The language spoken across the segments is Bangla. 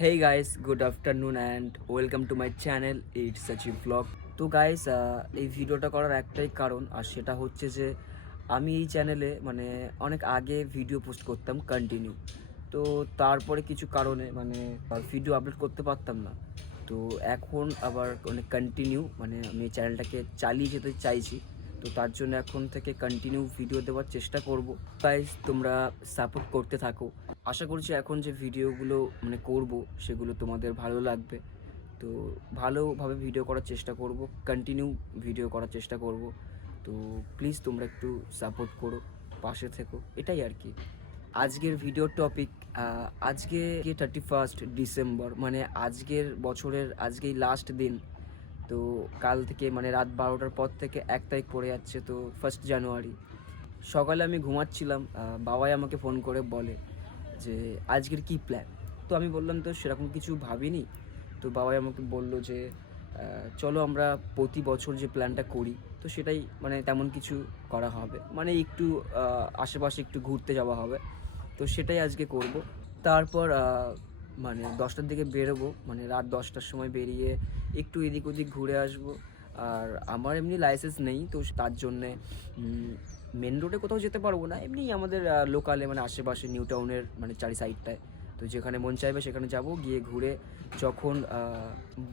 Hey guys, good afternoon and welcome to my channel. It's Sachi Vlog. তো গাইস এই ভিডিওটা করার একটাই কারণ, আর সেটা হচ্ছে যে আমি এই চ্যানেলে অনেক আগে ভিডিও পোস্ট করতাম কন্টিনিউ। তো তারপরে কিছু কারণে ভিডিও আপলোড করতে পারতাম না। তো এখন আবার কন্টিনিউ আমি এই চ্যানেলটাকে চালিয়ে যেতে চাইছি। তো তার জন্য এখন থেকে কন্টিনিউ ভিডিও দেওয়ার চেষ্টা করব। গাইস তোমরা সাপোর্ট করতে থাকো। আশা করছি এখন যে ভিডিওগুলো করব সেগুলো তোমাদের ভালো লাগবে। তো ভালোভাবে ভিডিও করার চেষ্টা করব, কন্টিনিউ ভিডিও করার চেষ্টা করব। তো প্লিজ তোমরা একটু সাপোর্ট করো, পাশে থেকো, এটাই আর কি। আজকের ভিডিওর টপিক, আজকে 31 ডিসেম্বর, আজকের বছরের আজকেই লাস্ট দিন। তো কাল থেকে রাত 12টার পর থেকে 1 তারিখ পড়ে যাচ্ছে, তো 1 জানুয়ারি। সকালে আমি ঘুমাচ্ছিলাম, বাবাই আমাকে ফোন করে বলে যে আজকের কি প্ল্যান। তো আমি বললাম তো সেরকম কিছু ভাবিনি। তো বাবাই আমাকে বলল যে চলো আমরা প্রতি বছর যে প্ল্যানটা করি তো সেটাই তেমন কিছু করা হবে, একটু আশেপাশে একটু ঘুরতে যাওয়া হবে। তো সেটাই আজকে করব। তারপর 10টার দিকে বেরোবো, রাত 10টার সময় বেরিয়ে একটু এদিক ওদিক ঘুরে আসবো। আর আমার এমনি লাইসেন্স নেই, তো তার জন্যে মেন রোডে কোথাও যেতে পারবো না, এমনি আমাদের লোকালে আশেপাশে নিউ টাউনের চারি সাইডটায়। তো যেখানে মন চাইবে সেখানে যাব, গিয়ে ঘুরে যখন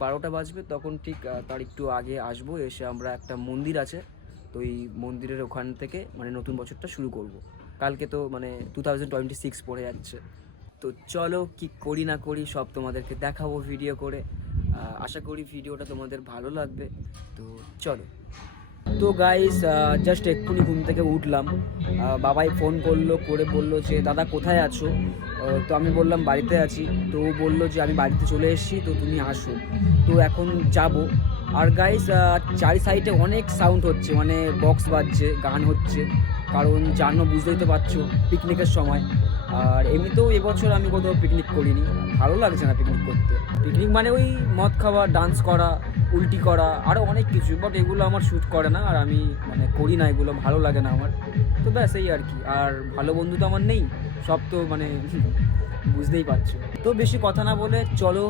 12টা বাজবে তখন ঠিক তার একটু আগে আসবো। এসে আমরা একটা মন্দির আছে, তো এই মন্দিরের ওখান থেকে নতুন বছরটা শুরু করব। কালকে তো 2026 পড়ে যাচ্ছে। তো চলো কি করি না করি সব তোমাদেরকে দেখাবো ভিডিও করে। আশা করি ভিডিওটা তোমাদের ভালো লাগবে। তো চলো। তো গাইস জাস্ট এক্ষুনি ঘুম থেকে উঠলাম, বাবাই ফোন করে বললো যে দাদা কোথায় আছো। তো আমি বললাম বাড়িতে আছি। তো ও বললো যে আমি বাড়িতে চলে এসেছি, তো তুমি আসো। তো এখন যাব। আর গাইস চারি সাইডে অনেক সাউন্ড হচ্ছে, বক্স বাজছে, গান হচ্ছে, কারণ জানো বুঝতেই তো পারছো পিকনিকের সময়। আর এমনিতেও এবছর আমি কোথাও পিকনিক করিনি, ভালো লাগছে না পিকনিক করতে। পিকনিক ওই মদ খাওয়া, ডান্স করা, উল্টি করা, আরও অনেক কিছু, বাট এগুলো আমার শ্যুট করে না, আর আমি করি না, এগুলো ভালো লাগে না আমার। তো ব্যাস এই আর কি। আর ভালো বন্ধু তো আমার নেই, সব তো বুঝতেই পারছো। তো বেশি কথা না বলে চলো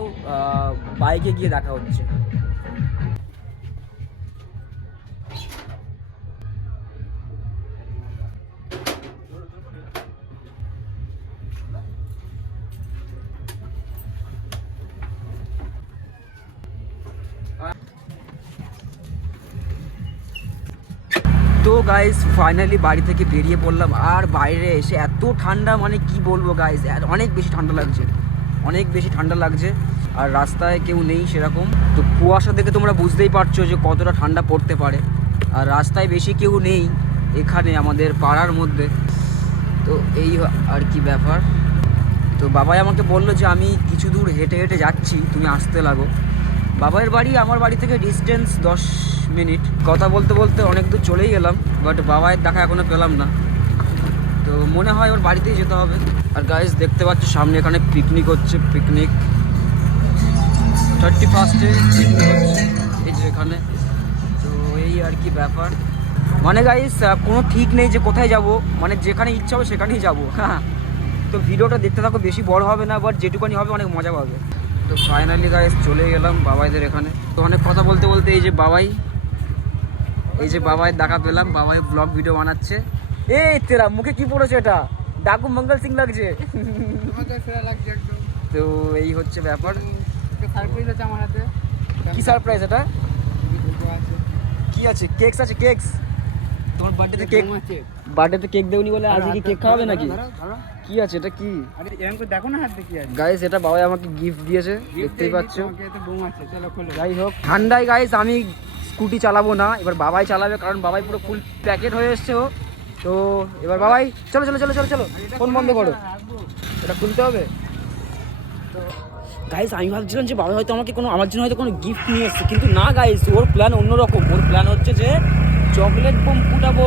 বাইকে গিয়ে দেখা হচ্ছে। তো গাইস ফাইনালি বাড়ি থেকে বেরিয়ে পড়লাম, আর বাইরে এসে এত ঠান্ডা, কি বলবো গাইস, অনেক বেশি ঠান্ডা লাগছে, অনেক বেশি ঠান্ডা লাগছে। আর রাস্তায় কেউ নেই সেরকম, তো কুয়াশা দেখে তোমরা বুঝতেই পারছো যে কতটা ঠান্ডা পড়তে পারে। আর রাস্তায় বেশি কেউ নেই এখানে আমাদের পাড়ার মধ্যে। তো এই আর কি ব্যাপার। তো বাবাই আমাকে বললো যে আমি কিছু দূর হেঁটে হেঁটে যাচ্ছি, তুমি আসতে লাগো। বাবার বাড়ি আমার বাড়ি থেকে ডিস্টেন্স 10 মিনিট। কথা বলতে বলতে অনেক দূর চলেই গেলাম, বাট বাবাইয়ের দেখা এখনও পেলাম না। তো মনে হয় ওর বাড়িতেই যেতে হবে। আর গাইস দেখতে পাচ্ছ সামনে এখানে পিকনিক হচ্ছে, পিকনিক 31-এ পিকনিক হচ্ছে এই যে এখানে। তো এই আর কি ব্যাপার। গাইস কোনো ঠিক নেই যে কোথায় যাব, যেখানে ইচ্ছা হবে সেখানেই যাবো। হ্যাঁ, তো ভিডিওটা দেখতে থাকো, বেশি বড় হবে না, বাট যেটুকুনি হবে অনেক মজা পাবে। তো ফাইনালি গাইস চলে গেলাম বাবাইদের এখানে। তো অনেক কথা বলতে বলতে এই যে বাবাইয়ের দেখা পেলাম। বাবাই ব্লগ ভিডিও বানাচ্ছে। এই তেরা মুখে কি পড়েছে, এটা ডাকু মঙ্গল সিং লাগছে। তো এই হচ্ছে ব্যাপার। কি সারপ্রাইজ এটা? কি আছে? কেকস আছে, কেকস। তোমার বার্থডেতে কেক দেওনি বলে আজকে কি কেক খাওয়াবে নাকি? কি আছে এটা? কি দেখো না হাত দেখি গাইস, এটা বাবাই আমাকে গিফট দিয়েছে, দেখতেই পাচ্ছ। যাই হোক, ঠান্ডায় গাইস আমি স্কুটি চালাবো না, এবার বাবাই চালাবে, কারণ বাবাই পুরো ফুল প্যাকেট হয়ে এসছে ও। তো এবার বাবাই চলো চলো চলো চলো চলো, ফোন বন্ধ করো, এটা খুলতে হবে। তো গাইস আমি ভাবছিলাম যে বাবা হয়তো আমাকে আমার জন্য হয়তো কোনো গিফট নিয়ে এসছে, কিন্তু না গাইস, ওর প্ল্যান অন্যরকম। ওর প্ল্যান হচ্ছে যে চকলেট বোম ফুটাবো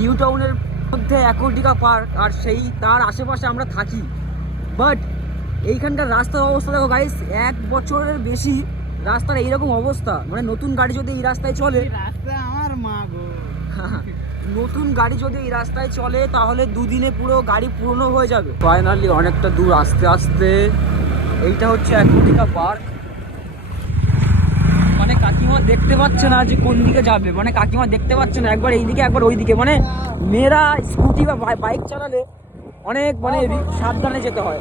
নিউ টাউনের মধ্যে অ্যাকোয়াটিকা পার্ক, আর তার আশেপাশে আমরা থাকি। বাট এইখানকার রাস্তার অবস্থা দেখো গাইস, 1 বছরের বেশি রাস্তার এইরকম অবস্থা। নতুন গাড়ি যদি এই রাস্তায় চলে, আমার মা গো, নতুন গাড়ি যদি এই রাস্তায় চলে তাহলে 2 দিনে পুরো গাড়ি পুরনো হয়ে যাবে। ফাইনালি অনেকটা দূর আস্তে আস্তে এইটা হচ্ছে অ্যাকুয়াটিকা পার্ক। মানে কাকিমা দেখতে পাচ্ছে না যে কোন দিকে যাবে, মানে কাকিমা দেখতে পাচ্ছে না, একবার এইদিকে একবার ওইদিকে। মানে মেয়েরা স্কুটি বা বাইক চালালে অনেক মানে সাবধানে যেতে হয়।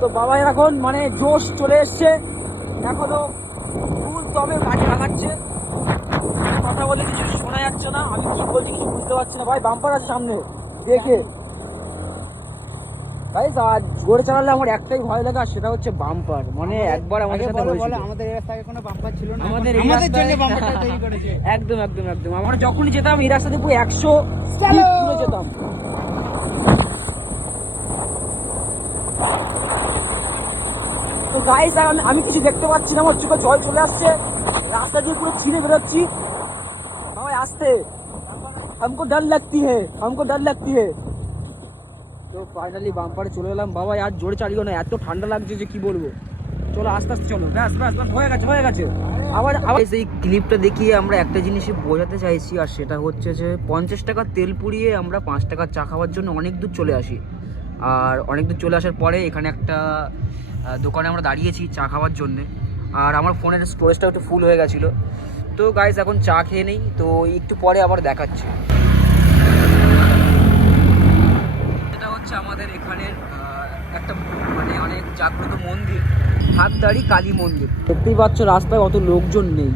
তো বাবা এখন মানে জোশ চলে এসছে, এখনো ফুল দমে গাড়ি লাগাচ্ছে, কথা বলে কিছু শোনা যাচ্ছে না, আমি কি বলছি কিছু বুঝতে পারছি না। ভাই বাম্পার আছে সামনে, দেখে ভাই জোরে চালালে আমার একটাই ভয় লাগে, আর সেটা হচ্ছে বাম্পার। মানে একবার আমাদের সাথে হয়েছিল। আমাদের এই রাস্তায় কোনো বাম্পার ছিল না, আমাদের জন্য বাম্পারটা তৈরি করেছে। একদম একদম একদম। আমরা যখনই যেতাম এই রাস্তা দিয়ে পুরো 100 স্পিড পুরো যেতাম। তো গাইস আমি কিছু দেখতে পাচ্ছি না, আমার চোখে জল চলে আসছে, রাস্তা দিয়ে পুরো ছিঁড়ে বেরোচ্ছি। ভাই আসতে, हमको डर लगती है, हमको डर लगती है। তো ফাইনালি বাম্পারে চলে এলাম। বাবা আর জোরে চালিও না, এত ঠান্ডা লাগছে যে কি বলবো। চলো আস্তে আস্তে চলো, ব্যাস ব্যাস ব্যাস, হয়ে গেছে হয়ে গেছে। আবার এই ক্লিপটা দেখিয়ে আমরা একটা জিনিসই বোঝাতে চাইছি, আর সেটা হচ্ছে যে 50 টাকার তেল পুড়িয়ে আমরা 5 টাকার চা খাওয়ার জন্য অনেক দূর চলে আসি। আর অনেক দূর চলে আসার পরে এখানে একটা দোকানে আমরা দাঁড়িয়েছি চা খাওয়ার জন্যে। আর আমার ফোনের স্টোরেজটা একটু ফুল হয়ে গেছিলো। তো গাইস এখন চা খেয়ে নেই, তো একটু পরে আবার দেখাচ্ছি। এটা হচ্ছে আমাদের এখানের একটা মানে অনেক জাগ্রত মন্দির, হাতদাড়ি কালী মন্দির। দেখতেই পাচ্ছ রাস্তায় অত লোকজন নেই,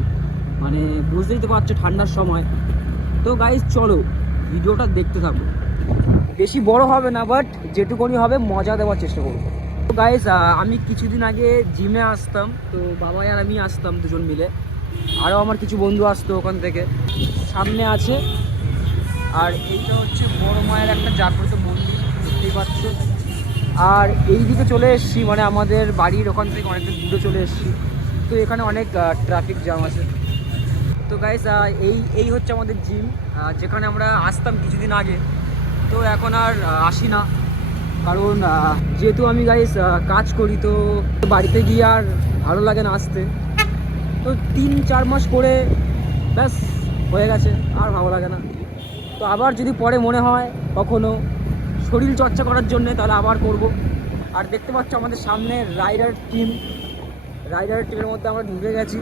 মানে বুঝতেই তো পারছো ঠান্ডার সময়। তো গাইস চলো ভিডিওটা দেখতে থাকো, বেশি বড় হবে না, বাট যেটুকুনি হবে মজা দেওয়ার চেষ্টা করবো। তো গাইস আমি কিছুদিন আগে জিমে আসতাম, তো বাবা আর আমি আসতাম দুজন মিলে, আরও আমার কিছু বন্ধু আসতো ওখান থেকে। সামনে আছে, আর এইটা হচ্ছে বড় মায়ের একটা জাগ্রত মন্দির, দেখতেই পাচ্ছ। আর এই দিকে চলে এসেছি, মানে আমাদের বাড়ির ওখান থেকে অনেকটা দূরে চলে এসেছি। তো এখানে অনেক ট্রাফিক জ্যাম আছে। তো গাইস এই হচ্ছে আমাদের জিম, যেখানে আমরা আসতাম কিছুদিন আগে। তো এখন আর আসি না, কারণ যেহেতু আমি গাইস কাজ করি, তো বাড়িতে গিয়ে আর ভালো লাগে না আসতে। তো 3-4 মাস করে ব্যাস হয়ে গেছে, আর ভালো লাগে না। তো আবার যদি পরে মনে হয় কখনো শরীর চর্চা করার জন্য, তাহলে আবার করব। আর দেখতে পাচ্ছ আমাদের সামনে রাইডার টিমের মধ্যে আমরা ঢুকে গেছি।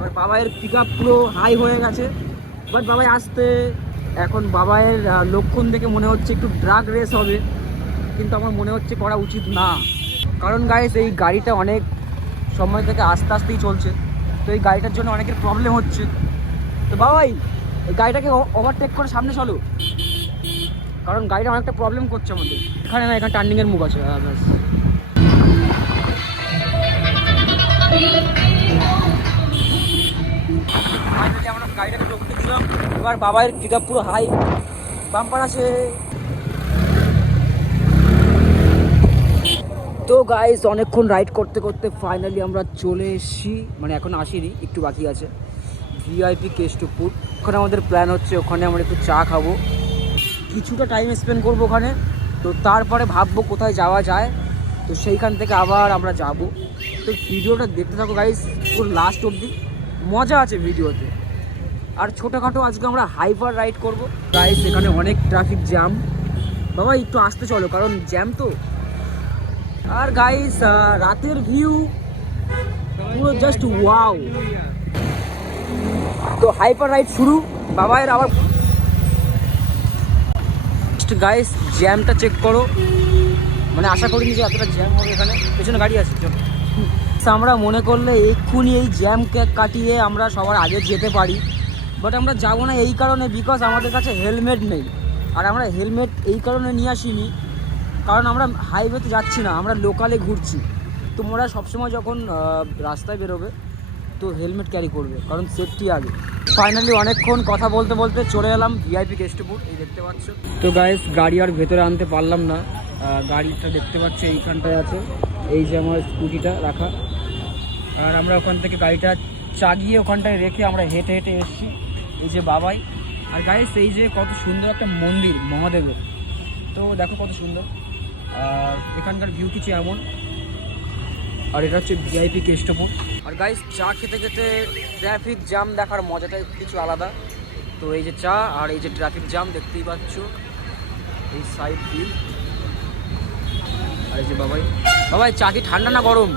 আর বাবাইয়ের পিক আপ পুরো হাই হয়ে গেছে, বাট বাবাই আসতে এখন বাবাইয়ের লক্ষণ দেখে মনে হচ্ছে একটু ড্রাগ রেস হবে, কিন্তু আমার মনে হচ্ছে করা উচিত না। কারণ গাইস এই গাড়িটা অনেক সময় থেকে আস্তে আস্তেই চলছে, তো এই গাড়িটার জন্য অনেকের প্রবলেম হচ্ছে। তো বাবাই এই গাড়িটাকে ওভারটেক করে সামনে চলো, কারণ গাড়িটা অনেকটা প্রবলেম করছে আমাদের। এখানে না, এখানে টার্নিংয়ের মুখ আছে। ব্যাস ফাইনালি আমরা গাড়িটাকে ঢুকতে দিলাম। এবার বাবাইয়ের পিক আপ পুরো হাই, বাম্পার আছে। তো গাইস অনেকক্ষণ রাইড করতে করতে ফাইনালি আমরা চলে এসেছি, মানে এখন আসিনি, একটু বাকি আছে, ভিআইপি কেষ্টপুর। ওখানে আমাদের প্ল্যান হচ্ছে ওখানে আমরা একটু চা খাবো, কিছুটা টাইম স্পেন্ড করবো ওখানে। তো তারপরে ভাববো কোথায় যাওয়া যায়, তো সেইখান থেকে আবার আমরা যাব। তো ভিডিওটা দেখতে থাকো গাইস পুরো লাস্ট অবধি, মজা আছে ভিডিওতে। আর ছোটোখাটো আজকে আমরা হাইপার রাইড করবো গাইস। এখানে অনেক ট্রাফিক জ্যাম, বাবা একটু আসতে চলো কারণ জ্যাম তো। আর গাইস রাতের ভিউ পুরো জাস্ট ওয়াও। তো হাইপার রাইড শুরু, বাবাইয়ের আবার। গাইস জ্যামটা চেক করো, মানে আশা করিনি যে এতটা জ্যাম হবে এখানে। পেছনে গাড়ি আছে, চলো। আমরা মনে করলে এক্ষুনি এই জ্যাম কাটিয়ে আমরা সবার আগে যেতে পারি, বাট আমরা যাবো না এই কারণে, বিকজ আমাদের কাছে হেলমেট নেই। আর আমরা হেলমেট এই কারণে নিয়ে আসিনি, কারণ আমরা হাইওয়েতে যাচ্ছি না, আমরা লোকালে ঘুরছি। তোমরা সবসময় যখন রাস্তায় বেরোবে তো হেলমেট ক্যারি করবে, কারণ সেফটি আগে। ফাইনালি অনেকক্ষণ কথা বলতে বলতে চলে এলাম ভিআইপি কেষ্টপুর, এই দেখতে পাচ্ছ। তো গাইস গাড়ি আর ভেতরে আনতে পারলাম না, গাড়িটা দেখতে পাচ্ছ এইখানটায় আছে, এই যে আমার স্কুটিটা রাখা। আর আমরা ওখান থেকে গাড়িটা চাগিয়ে ওখানটায় রেখে আমরা হেঁটে হেঁটে এসেছি, এই যে বাবাই। আর গাইস এই যে কত সুন্দর একটা মন্দির মহাদেবের, তো দেখো কত সুন্দর। আর এখানকার ভিউ কিছু এমন। আর এটা হচ্ছে ভিআইপি কেষ্টপুর। আর গাইস চা খেতে খেতে ট্রাফিক জ্যাম দেখার মজাটাই কিছু আলাদা। তো এই যে চা আর এই যে ট্রাফিক জ্যাম দেখতেই পাচ্ছ, এই সাইড ভিউ। আর এই যে বাবাই। বাবা চা কি ঠান্ডা না গরম?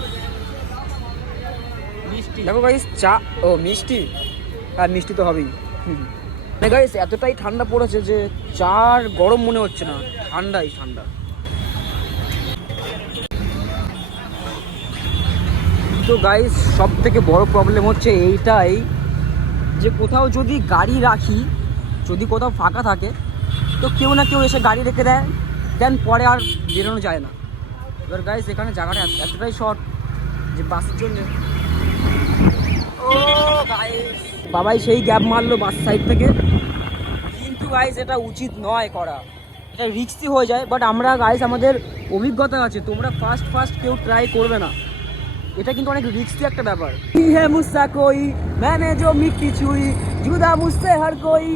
মিষ্টি। দেখো গাইস চা, ও মিষ্টি, হ্যাঁ মিষ্টি তো হবেই। গাইস এতটাই ঠান্ডা পড়েছে যে চা আর গরম মনে হচ্ছে না, ঠান্ডাই ঠান্ডা। তো গাইস সব থেকে বড় প্রবলেম হচ্ছে এইটাই যে কোথাও যদি গাড়ি রাখি, যদি কোথাও ফাঁকা থাকে তো কেউ না কেউ এসে গাড়ি রেখে দেয়, দেন পরে আর বেরোনো যায় না। এবার গাইস এখানে জায়গাটা এতটাই শর্ট যে বাসের জন্য ও গাইস বাবাই সেই গ্যাপ মারলো বাস সাইড থেকে, কিন্তু গাইস এটা উচিত নয় করা, এটা রিস্কি হয়ে যায়। বাট আমরা গাইস আমাদের অভিজ্ঞতা আছে, তোমরা ফার্স্ট কেউ ট্রাই করবে না, এটা কিন্তু অনেক রিস্কি একটা ব্যাপার। হ্যাঁ মুঝসা কোই मैंने जो मिट्टी छुई जुदा मुझसे हर कोई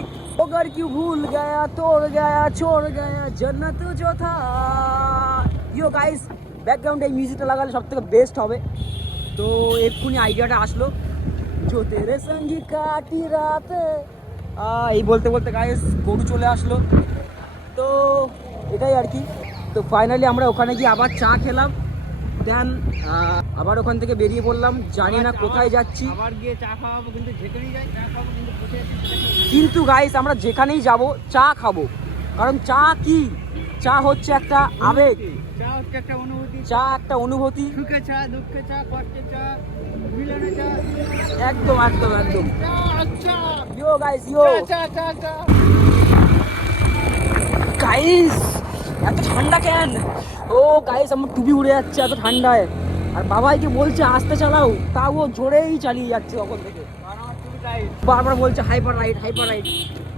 अगर क्यों भूल गया तोड़ गया छोड़ गया जन्नत जो था। ইয়ো গাইস ব্যাকগ্রাউন্ডে এই মিউজিকটা লাগালে সব থেকে বেস্ট হবে। তো এক্ষুনি আইডিয়াটা আসলো, जो तेरे संगी काटी रात, এই বলতে বলতে গাইস গরু চলে আসলো। তো এটাই আর কি। তো ফাইনালি আমরা ওখানে গিয়ে আবার চা খেলাম, দেন আবার ওখান থেকে বেরিয়ে পড়লাম, জানি না কোথায় যাচ্ছি। আবার গিয়ে চা খাওয়াবো, কিন্তু যেখানেই যাই চা খাবো, কিন্তু কোথায় যাচ্ছি কিন্তু গাইস আমরা যেখানেই যাব চা খাবো, কারণ চা কি, চা হচ্ছে একটা আবেগ, চা হচ্ছে একটা অনুভূতি। চা একটা অনুভূতি, সুখে চা, দুঃখে চা, কষ্টে চা, মিলনে চা, একদম একদম একদম। চা চা ইয়ো গাইস ইয়ো চা চা চা। গাইস এত ঠান্ডা কেন? ও গাইস আমার টুপি উড়ে যাচ্ছে এত ঠান্ডায়, আর বাবাইকে বলছে আস্তে চালাও, তাও ও জোরেই চালিয়ে যাচ্ছে তখন থেকে, बार बोलते हाइपर राइड।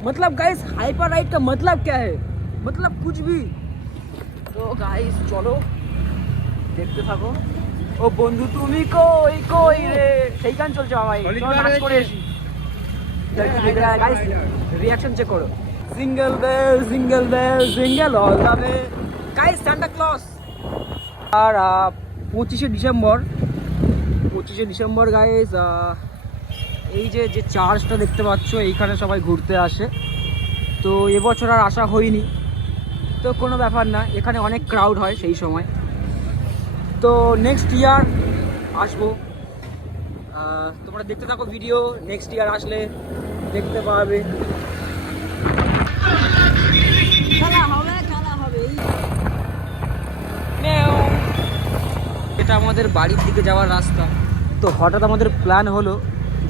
मतलब गाइस हाइपर राइड का मतलब क्या है, मतलब कुछ भी। तो गाइस चलो देखते থাকো। ও বন্ধু তুমি কই কই রে, সেই গান চলছে বাবাই, চলো নাচ করে আসি। গাইস রিঅ্যাকশন চেক করো। Single bell single all the way. Guys Santa Claus. আর 25শে ডিসেম্বর গাইস এই যে চার্চটা দেখতে পাচ্ছ, এইখানে সবাই ঘুরতে আসে। তো এবছর আর আসা হয়নি, তো কোনো ব্যাপার না, এখানে অনেক ক্রাউড হয় সেই সময়। তো নেক্সট ইয়ার আসবো, তোমরা দেখতে থাকো ভিডিও, নেক্সট ইয়ার আসলে দেখতে পারবে। খেলা হবে। এটা আমাদের বাড়ির দিকে যাওয়ার রাস্তা। তো হঠাৎ আমাদের প্ল্যান হলো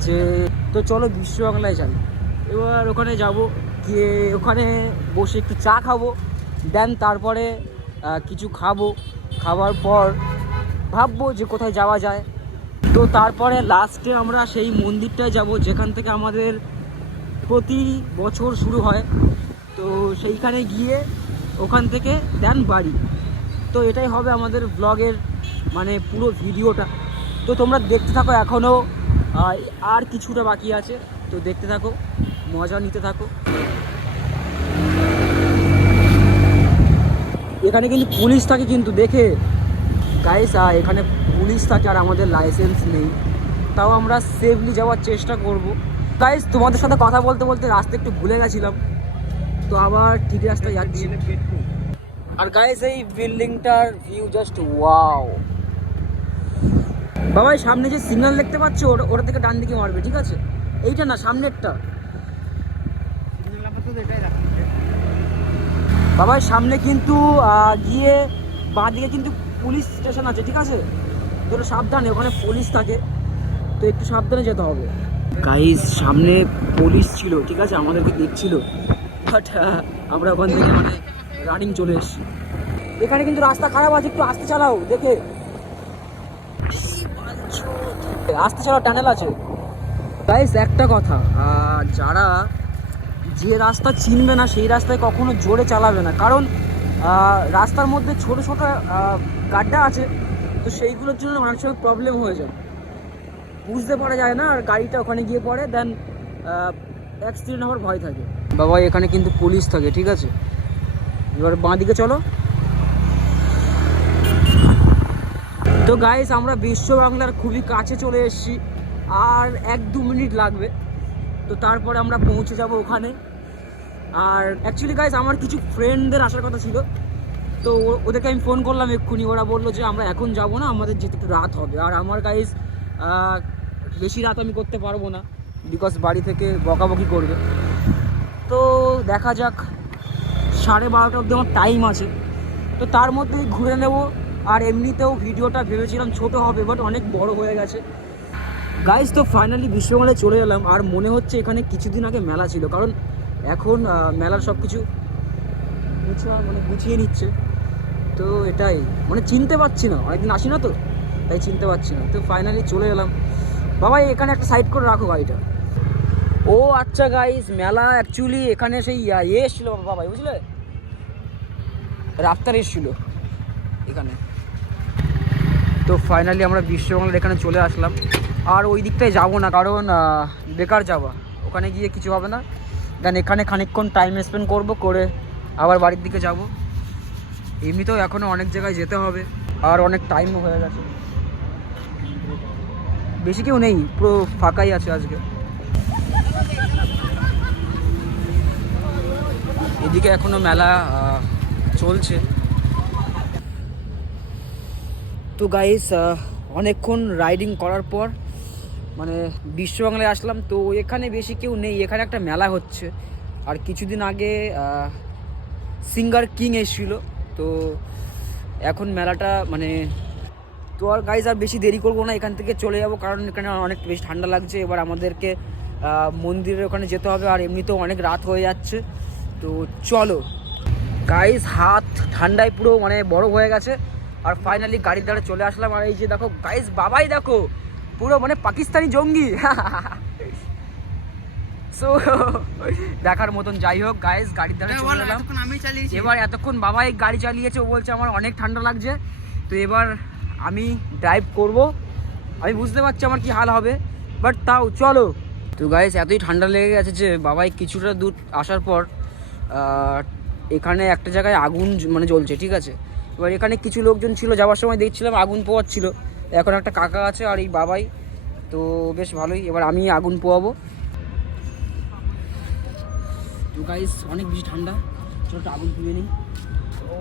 যে তো চলো বিশ্ব বাংলায় যাই। এবার ওখানে যাব, গিয়ে ওখানে বসে একটু চা খাবো, দেন তারপরে কিছু খাবার পর ভাববো যে কোথায় যাওয়া যায়। তো তারপরে লাস্টে আমরা সেই মন্দিরটায় যাব যেখান থেকে আমাদের প্রতি বছর শুরু হয়। তো সেইখানে গিয়ে ওখান থেকে দেন বাড়ি। তো এটাই হবে আমাদের ব্লগের মানে পুরো ভিডিওটা। তো তোমরা দেখতে থাকো, এখনও আর কিছুটা বাকি আছে, তো দেখতে থাকো, মজা নিতে থাকো। এখানে কিন্তু পুলিশ থাকে, কিন্তু দেখে গাইস এখানে পুলিশ থাকে আর আমাদের লাইসেন্স নেই, তাও আমরা সেফলি যাওয়ার চেষ্টা করব। গাইস তোমাদের সাথে কথা বলতে বলতে রাস্তা একটু ভুলে গেছিলাম, তো আবার ঠিক রাস্তায় যাচ্ছি। আর গাইস এই বিল্ডিংটার ভিউ জাস্ট ওয়াও। বাবাই সামনে যে সিগন্যাল দেখতে পাচ্ছ, ওটা থেকে ডান দিকে মারবে, ঠিক আছে? এইটা না, সামনেরটা। বাবাই সামনে কিন্তু গিয়ে বাঁ দিকে কিন্তু পুলিশ স্টেশন আছে, ঠিক আছে? তো সাবধানে, ওখানে পুলিশ থাকে, তো একটু সাবধানে যেতে হবে। গাইস সামনে পুলিশ ছিল, ঠিক আছে, আমাদেরকে দেখছিল, বাট আমরা ওখান থেকে মানে রানিং চলে এসেছি। এখানে কিন্তু রাস্তা খারাপ আছে, একটু আস্তে চালাও, দেখে আস্তে চালাও, টানেল আছে। গাইস একটা কথা, যারা যে রাস্তা চিনবে না সেই রাস্তায় কখনো জোরে চালাবে না, কারণ রাস্তার মধ্যে ছোট গাড্ডা আছে, তো সেইগুলোর জন্য অনেক সময় প্রবলেম হয়ে যায়, বুঝতে পারা যায় না, আর গাড়িটা ওখানে গিয়ে পড়ে, দেন অ্যাক্সিডেন্ট হওয়ার ভয় থাকে। বাবা এখানে কিন্তু পুলিশ থাকে, ঠিক আছে? এবার বাঁ দিকে চলো। তো গাইস আমরা বিশ্ব বাংলার খুবই কাছে চলে এসেছি, আর 1-2 মিনিট লাগবে, তো তারপরে আমরা পৌঁছে যাব ওখানে। আর অ্যাকচুয়ালি গাইস আমার কিছু ফ্রেন্ডদের আসার কথা ছিল, তো ওদেরকে আমি ফোন করলাম এক্ষুনি, ওরা বললো যে আমরা এখন যাব না, আমাদের যেতে একটু রাত হবে। আর আমার গাইস বেশি রাত আমি করতে পারবো না, বিকজ বাড়ি থেকে বকাবকি করবে। তো দেখা যাক, 12:30 অবধি আমার টাইম আছে, তো তার মধ্যেই ঘুরে নেব। আর এমনিতেও ভিডিওটা ভেবেছিলাম ছোট হবে, বাট অনেক বড় হয়ে গেছে গাইস। তো ফাইনালি বিশ্বমেলায় চলে এলাম। আর মনে হচ্ছে এখানে কিছুদিন আগে মেলা ছিল, কারণ এখন মেলার সব কিছু গুছিয়ে নিচ্ছে। তো এটাই মানে চিনতে পারছি না, অনেকদিন আসি না তো, তাই চিনতে পারছি না। তো ফাইনালি চলে এলাম। বাবা এখানে একটা সাইড করে রাখো গাড়িটা। ও আচ্ছা গাইস, মেলা অ্যাকচুয়ালি এখানে সেই এসেছিল বাবা, বুঝলে, রাফতার এসেছিল এখানে। তো ফাইনালি আমরা বিশ্ববাংলার এখানে চলে আসলাম। আর ওই দিকটায় যাবো না, কারণ বেকার যাওয়া, ওখানে গিয়ে কিছু হবে না। দেন এখানে খানিকক্ষণ টাইম স্পেন্ড করবো, করে আবার বাড়ির দিকে যাব। এমনিতেও এখনও অনেক জায়গায় যেতে হবে, আর অনেক টাইমও হয়ে গেছে। বেশি কেউ নেই, পুরো ফাঁকাই আছে আজকে। এদিকে এখনো মেলা চলছে। তো গাইস অনেকক্ষণ রাইডিং করার পর মানে বিশ্ববাংলায় আসলাম। তো এখানে বেশি কেউ নেই, এখানে একটা মেলা হচ্ছে। আর কিছুদিন আগে সিঙ্গার কিং এসেছিলো। তো এখন মেলাটা মানে, তো আর গাইস আর বেশি দেরি করবো না, এখান থেকে চলে যাব, কারণ এখানে অনেক বেশি ঠান্ডা লাগছে। এবার আমাদেরকে মন্দিরের ওখানে যেতে হবে, আর এমনিতেও অনেক রাত হয়ে যাচ্ছে। তো চলো গাইস, হাত ঠান্ডায় পুরো মানে বরফ হয়ে গেছে। আর ফাইনালি গাড়ির ধারে চলে আসলাম। আর এই যে দেখো গাইস, বাবাই দেখো পুরো মানে পাকিস্তানি জঙ্গি। সো দেখার মতন। যাই হোক গাইস, গাড়ির ধারে চলে এলাম। এবার এতক্ষণ বাবাই গাড়ি চালিয়েছে, ও বলছে আমার অনেক ঠান্ডা লাগছে। তো এবার আমি ড্রাইভ করব। আমি বুঝতে পারছি আমার কি হাল হবে, বাট তাও চলো। তো গাইস এতই ঠান্ডা লেগে গেছে যে বাবাই কিছুটা দূর আসার পর এখানে একটা জায়গায় আগুন মানে জ্বলছে, ঠিক আছে। এবার এখানে কিছু লোকজন ছিল, যাওয়ার সময় দেখছিলাম আগুন পোয়াচ্ছিল। এখন একটা কাকা আছে আর এই বাবাই, তো বেশ ভালোই। এবার আমি আগুন পোয়াবো। তো গাইস অনেক বেশি ঠান্ডা, চলো একটা আগুন পুড়িয়ে নিই। ও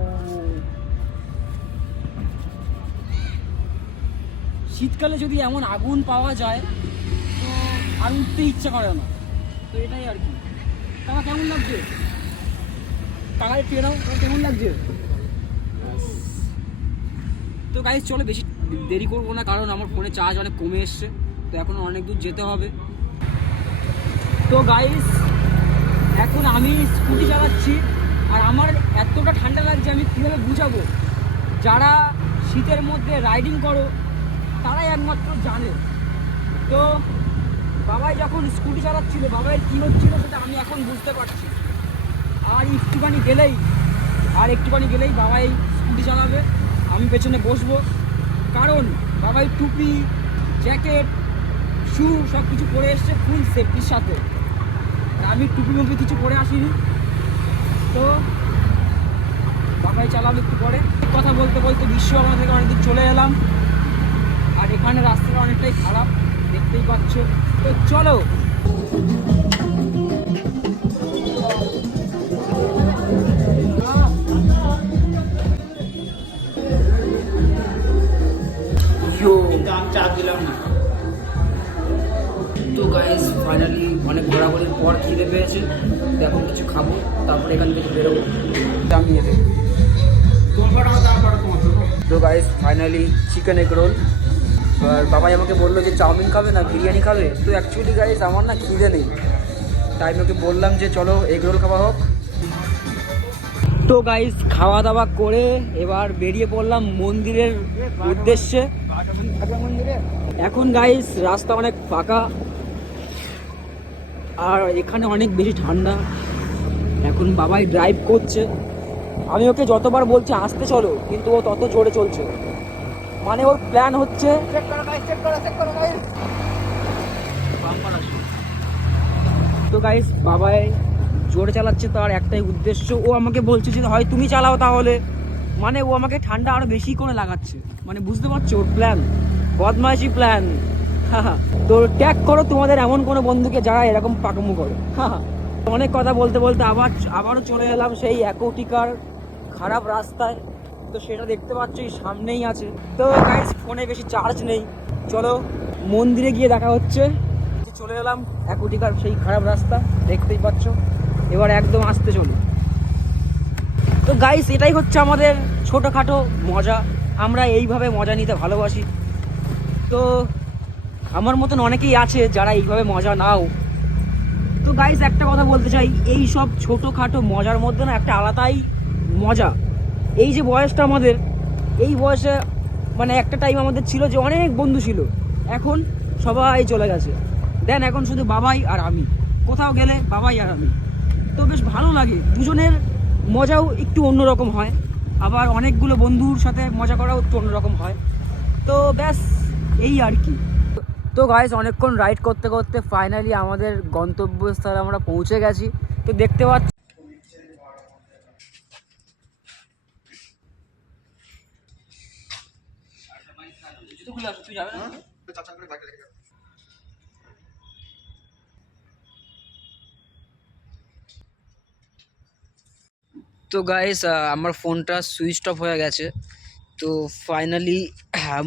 শীতকালে যদি এমন আগুন পাওয়া যায় তো আর উঠতে ইচ্ছা করে না। তো এটাই আর কি। কাকা কেমন লাগছে? কাকারে পেয়ে নাও, কেমন লাগছে? তো গাইস চলো বেশি দেরি করবো না, কারণ আমার ফোনে চার্জ অনেক কমে এসছে। তো এখনও অনেক দূর যেতে হবে। তো গাইস এখন আমি স্কুটি চালাচ্ছি, আর আমার এতটা ঠান্ডা লাগছে আমি কীভাবে বুঝাবো। যারা শীতের মধ্যে রাইডিং করো তারাই একমাত্র জানে। তো বাবাই যখন স্কুটি চালাচ্ছিল, বাবাইয়ের কী হচ্ছিল সেটা আমি এখন বুঝতে পারছি। আর একটুখানি গেলেই বাবাই স্কুটি চালাবে, আমি পেছনে বসবো। কারণ বাবাই টুপি, জ্যাকেট, শু সব কিছু পরে এসছে ফুল সেফটির সাথে। আমি টুপি মুপি কিছু পরে আসিনি। তো বাবাই চালাবে একটু পরে। কথা বলতে বলতে বিশ্ববাংলা থেকে অনেক দূর চলে এলাম। আর এখানে রাস্তাটা অনেকটাই খারাপ, দেখতেই পাচ্ছ। তো চলো। তো গাইস ফাইনালি অনেক ঘোরাঘুরির পর খিদে পেয়েছে, তো এখন কিছু খাবো, তারপরে এখান থেকে বেরোবো। আমি এতে তো guys finally chicken egg roll. আর বাবাই আমাকে বললো যে চাউমিন খাবে না বিরিয়ানি খাবে। তো অ্যাকচুয়ালি গাইস আমার না খিদে নেই, তাই আমি ওকে বললাম যে চলো এগ রোল খাওয়া হোক। তো গাইস খাওয়া দাওয়া করে এবার বেরিয়ে পড়লাম মন্দিরের উদ্দেশ্যে। এখন গাইস রাস্তা অনেক ফাঁকা, আর এখানে অনেক বেশি ঠান্ডা। এখন বাবাই ড্রাইভ করছে, আমি ওকে যতবার বলছি আসতে চলো, কিন্তু ও তত জোরে চলছে। মানে ওর প্ল্যান হচ্ছে তো গাইস বাবাই জোরে চালাচ্ছে, তার একটাই উদ্দেশ্য, ও আমাকে বলছে যে হয় তুমি চালাও তাহলে। মানে ও আমাকে ঠান্ডা আরো বেশি করে লাগাচ্ছে, মানে বুঝতে পারছো ওর প্ল্যান, বদমাইশি প্ল্যান। তো ট্যাগ করো তোমাদের এমন কোনো বন্ধুকে যারা এরকম পাকামো করে। অনেক কথা বলতে বলতে আবারও চলে এলাম সেই একটিকার খারাপ রাস্তায়। তো সেটা দেখতে পাচ্ছ এই সামনেই আছে। তো গাইস ফোনে বেশি চার্জ নেই, চলো মন্দিরে গিয়ে দেখা হচ্ছে। চলে এলাম একুটিকার সেই খারাপ রাস্তা দেখতেই পাচ্ছ, এবার একদম আসতে চলি। তো গাইস এটাই হচ্ছে আমাদের ছোটোখাটো মজা, আমরা এইভাবে মজা নিতে ভালোবাসি। তো আমার মতন অনেকেই আছে যারা এইভাবে মজা নাও। তো গাইস একটা কথা বলতে চাই, এই সব ছোটোখাটো মজার মধ্যে না একটা আলাদাই মজা। এই যে বয়সটা আমাদের, এই বয়সে মানে একটা টাইম আমাদের ছিল যে অনেক বন্ধু ছিল, এখন সবাই চলে গেছে। দেন এখন শুধু বাবাই আর আমি, কোথাও গেলে বাবাই আর আমি। তো বেশ ভালো লাগে, দুজনের মজাও একটু অন্যরকম হয়, আবার অনেকগুলো বন্ধুর সাথে মজা করাও একটু অন্যরকম হয়। তো ব্যাস এই আর কি। তো গাইস অনেকক্ষণ রাইড করতে করতে ফাইনালি আমাদের গন্তব্যস্থলে আমরা পৌঁছে গেছি। তো দেখতে পাচ্ছি তুই যাবে না? তো গাইস আমার ফোনটা সুইচ অফ হয়ে গেছে। তো ফাইনালি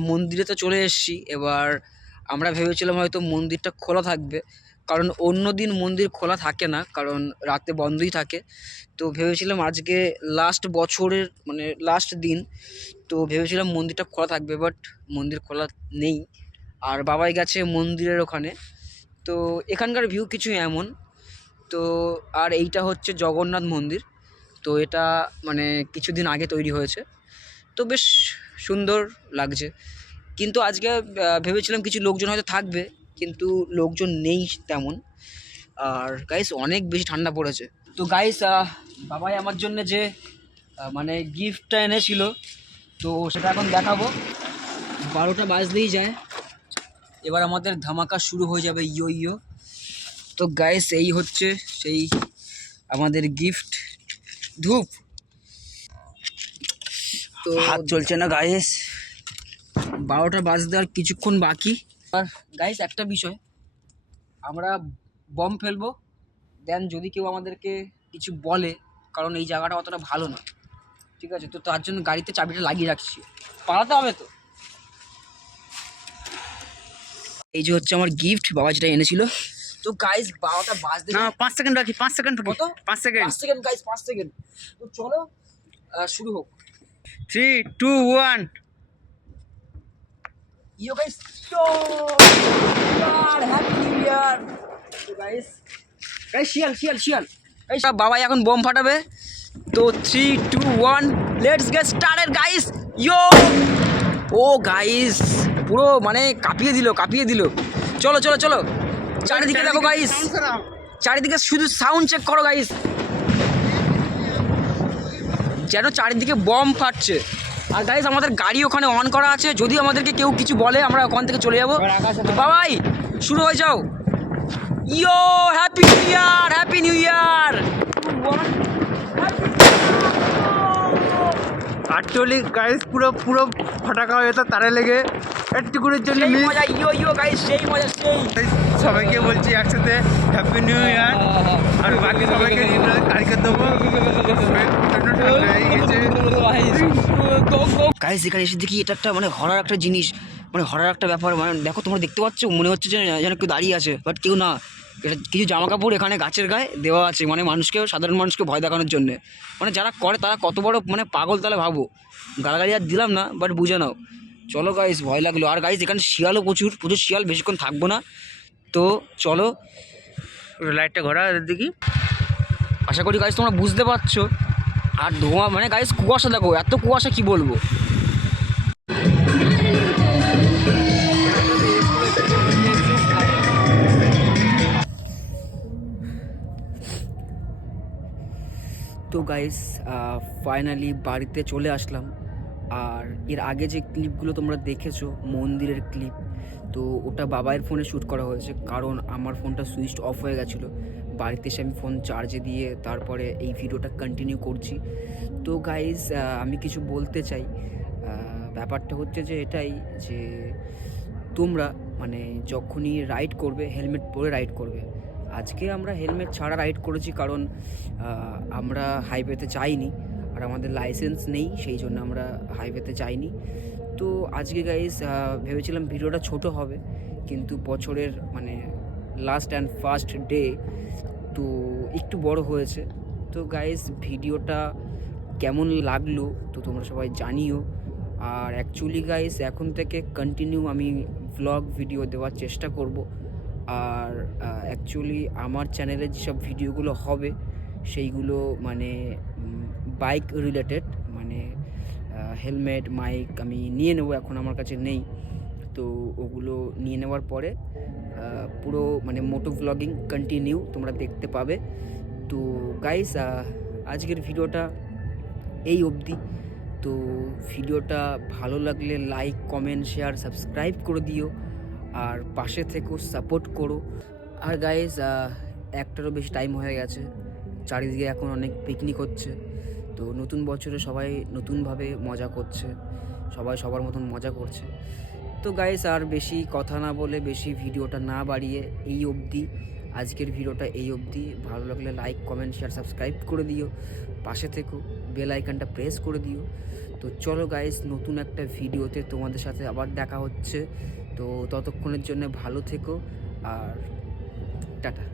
মন্দিরে তো চলে এসেছি। এবার আমরা ভেবেছিলাম হয়তো মন্দিরটা খোলা থাকবে, কারণ অন্য দিন মন্দির খোলা থাকে না, কারণ রাতে বন্ধই থাকে। তো ভেবেছিলাম আজকে লাস্ট বছরের মানে লাস্ট দিন, তো ভেবেছিলাম মন্দিরটা খোলা থাকবে, বাট মন্দির খোলা নেই। আর বাবাই গেছে মন্দিরের ওখানে। তো এখানকার ভিউ কিছু এমন। তো আর এইটা হচ্ছে জগন্নাথ মন্দির। তো এটা মানে কিছুদিন আগে তৈরি হয়েছে, তো বেশ সুন্দর লাগছে। কিন্তু আজকে ভেবেছিলাম কিছু লোকজন হয়তো থাকবে, কিন্তু লোকজন নেই তেমন। আর গাইস অনেক বেশি ঠান্ডা পড়েছে। তো গাইস বাবাই আমার জন্য যে মানে গিফটটা এনেছিল, তো সেটা এখন দেখাবো। 12টা বাজলেই যায়, এবার আমাদের ধামাকা শুরু হয়ে যাবে, ইয়ো ইয়ো। তো গাইস এই হচ্ছে সেই আমাদের গিফট, ধূপ। তো হাত চলছে না গাইস, 12টা বাজতে আর কিছুক্ষণ বাকি। আর গাইস একটা বিষয়, আমরা বম ফেলবো, দেন যদি কেউ আমাদেরকে কিছু বলে, কারণ এই জায়গাটা অতটা ভালো না, ঠিক আছে? তো তার জন্য গাড়িতে চাবিটা লাগিয়ে রাখছি, পালাতে হবে তো। এই যে হচ্ছে আমার গিফট, বাবা যেটা এনেছিল। তো গাইস 12টা বাজতে না 5 সেকেন্ড রাখি, 5 সেকেন্ড কত? 5 সেকেন্ড 5 সেকেন্ড গাইস, 5 সেকেন্ড। তো চলো শুরু হোক। 3 2 1 ইয়ো গাইস, হ্যাপি নিউ ইয়ার। তো গাইস শিয়াল গাইস, বাবাই এখন বোম ফাটাবে। তো 3 2 1 let's get started guys. Yo ও গাইস পুরো মানে কাঁপিয়ে দিল। চলো চারিদিকে দেখো গাইস, চারিদিকে শুধু সাউন্ড চেক করো গাইস, যেন চারিদিকে বম ফাটছে। আর গাইস আমাদের গাড়ি ওখানে অন করা আছে, যদি আমাদেরকে কেউ কিছু বলে আমরা ওখান থেকে চলে যাবো। বাবাই শুরু হয়ে যাও। Yo happy new year. Actually guys পুরো ফাটাকা হয়ে যেত তারে লেগে একটুকুনের জন্য সেই মিস। মজা, ইয়ো গাইস সেই মজা সেই। সবাইকে বলছি একসাথে হ্যাপি নিউ ইয়ার, আর বাকি সবাইকে কালকে দেবো। গাইস এখানে এসে দেখি এটা একটা মানে হরার একটা জিনিস, মানে হরার একটা ব্যাপার। মানে দেখো তোমরা দেখতে পাচ্ছ, মনে হচ্ছে যে যেন কেউ দাঁড়িয়ে আছে, বাট কেউ না। এটা কিছু জামা কাপড় এখানে গাছের গায়ে দেওয়া আছে, মানে সাধারণ মানুষকে ভয় দেখানোর জন্য। মানে যারা করে তারা কত বড় মানে পাগল, তাহলে ভাবো। গালাগালি আর দিলাম না, বাট বুঝে নাও। চলো গাইস, ভয় লাগলো। আর গাইস এখানে শিয়ালও প্রচুর শিয়াল, বেশিক্ষণ থাকবো না। তো চলো লাইটটা ঘোরা দেখি। আশা করি গাইস তোমরা বুঝতে পারছো। আর ধোঁয়া মানে গাইস কুয়াশা দেখো, এত কুয়াশা কি বলবো। তো গাইস ফাইনালি বাড়িতে চলে আসলাম। আর এর আগে যে ক্লিপগুলো তোমরা দেখেছো মন্দিরের ক্লিপ, তো ওটা বাবাইয়ের ফোনে শ্যুট করা হয়েছে, কারণ আমার ফোনটা সুইচ অফ হয়ে গেছিলো। বাড়িতে এসে আমি ফোন চার্জে দিয়ে তারপরে এই ভিডিওটা কন্টিনিউ করছি। তো গাইস আমি কিছু বলতে চাই। ব্যাপারটা হচ্ছে যে এটাই, যে তোমরা মানে যখনই রাইড করবে হেলমেট পরে রাইড করবে। আজকে আমরা হেলমেট ছাড়া রাইড করেছি, কারণ আমরা হাইওয়েতে যাইনি। আর আমাদের লাইসেন্স নেই, সেই জন্য আমরা হাইওয়েতে যাইনি। তো আজকে গাইস ভেবেছিলাম ভিডিওটা ছোট হবে, কিন্তু বছরের মানে লাস্ট অ্যান্ড ফার্স্ট ডে তো একটু বড় হয়েছে। তো গাইস ভিডিওটা কেমন লাগলো তো তোমরা সবাই জানিও। আর অ্যাকচুয়ালি গাইস এখন থেকে কন্টিনিউ আমি ভ্লগ ভিডিও দেওয়ার চেষ্টা করব। আর অ্যাকচুয়ালি আমার চ্যানেলে যেসব ভিডিওগুলো হবে সেইগুলো মানে বাইক রিলেটেড, মানে হেলমেট মাইক আমি নিয়ে নেবো, এখন আমার কাছে নেই। তো ওগুলো নিয়ে নেওয়ার পরে পুরো মানে মোটো ভ্লগিং কন্টিনিউ তোমরা দেখতে পাবে। তো গাইস আজকের ভিডিওটা এই অবধি। তো ভিডিওটা ভালো লাগলে লাইক কমেন্ট শেয়ার সাবস্ক্রাইব করে দিও, আর পাশে থেকেও সাপোর্ট করো। আর গাইস একটারও বেশি টাইম হয়ে গেছে, চারিদিকে এখন অনেক পিকনিক হচ্ছে। তো নতুন বছরে সবাই নতুনভাবে মজা করছে, সবাই সবার মতন মজা করছে। তো গাইস আর বেশি কথা না বলে, বেশি ভিডিওটা না বাড়িয়ে এই অবধি, আজকের ভিডিওটা এই অবধি। ভালো লাগলে লাইক কমেন্ট শেয়ার সাবস্ক্রাইব করে দিও, পাশে থেকো, বেল আইকনটা প্রেস করে দিও। তো চলো গাইস, নতুন একটা ভিডিওতে তোমাদের সাথে আবার দেখা হচ্ছে। তো ততক্ষণের জন্য ভালো থেকো আর টাটা।